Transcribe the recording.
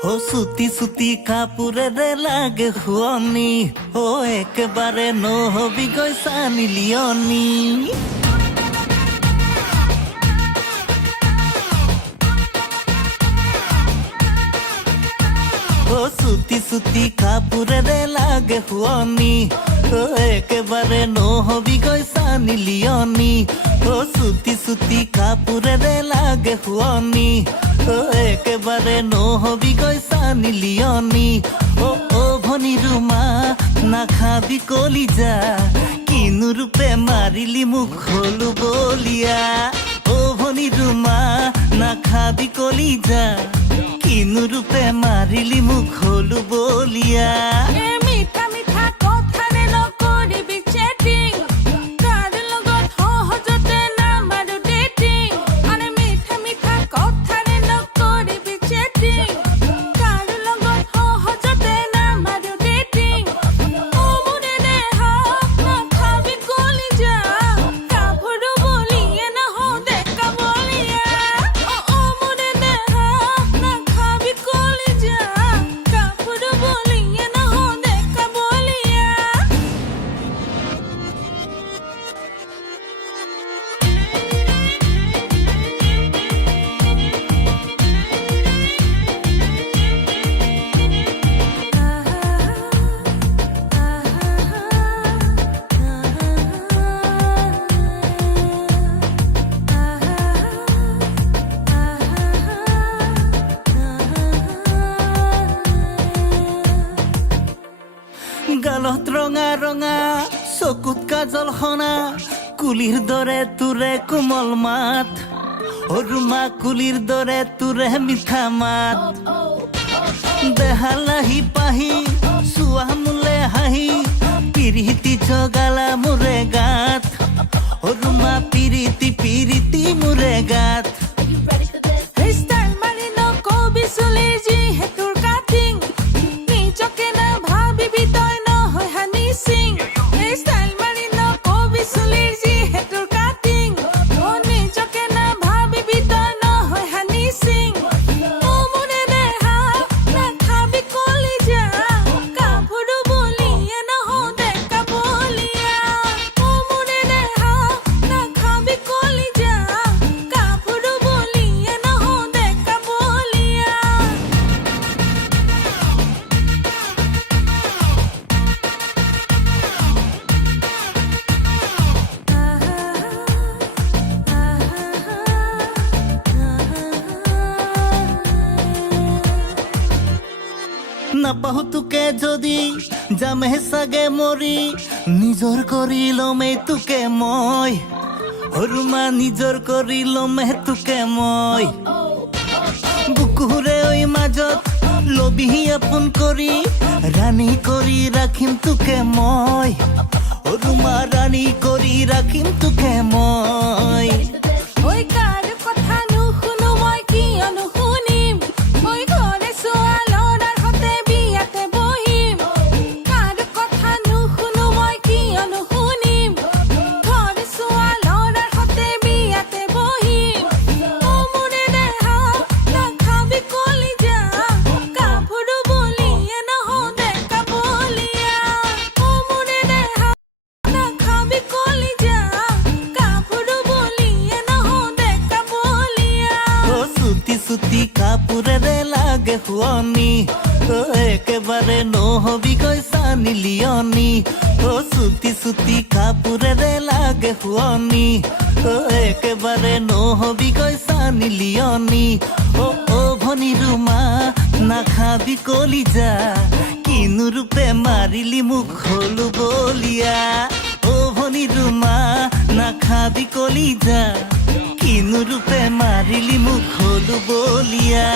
ও সুতি সুতি কাপোরেৰে লাগে শুৱনি ও একেবাৰে নহবি গৈ চানি লিয়নি ও সুতি সুতি কাপোরেৰে লাগে শুৱনি ও একেবাৰে নহবি গৈ চানি লিয়নি ও সুতি সুতি কাপোরেৰে লাগে শুৱনি ও একেবাৰে নহবি গৈ চানি লিয়নি ও ভনী ৰুমা নাখাবি কলিজা কিনো ৰূপে মাৰিলি মুখ হলো বলিয়া ও ভনী ৰুমা নাখাবি কলিজা কিনো ৰূপে মাৰিলি মুখ হলো বলিয়া গালত ৰঙা ৰঙা চকুত কাজল সনা কুলিৰ দৰে তোৰে কোমল মাত অৰুমা কুলিৰ দৰে তোৰে মিঠা মাত দেহালাহি পাহি চুৱা মোলে হাঁহি পিৰিতি জগালা মোৰে গাত অৰুমা পিৰিতি পিৰিতি মোৰে গাত নাপাহো তোকে যদি যামে চাগে মৰি নিজৰ কৰি লমে তোকে মই অৰুমা নিজৰ কৰি লমে তোকে মই বুকুৰে ঐ মাজত লবি আপোন কৰি ৰাণী কৰি ৰাখিম তোকে মই অৰুমা ৰাণী কৰি ৰাখিম তোকে মই সুতি কাপোৰেৰে লাগে শুৱনি ও একেবাৰে নহবি গৈ চানি লিয়নি ও সুতি সুতি কাপোৰেৰে লাগে শুৱনি ও একেবাৰে নহবি গৈ চানি লিয়নি ও ভনী ৰুমা নাখাবি কলিজা কিনো ৰূপে মাৰিলি মুখ হলো বলিয়া ও ভনী ৰুমা নাখাবি কলিজা কিনো ৰূপে মাৰিলি মুখ হলো বলিয়া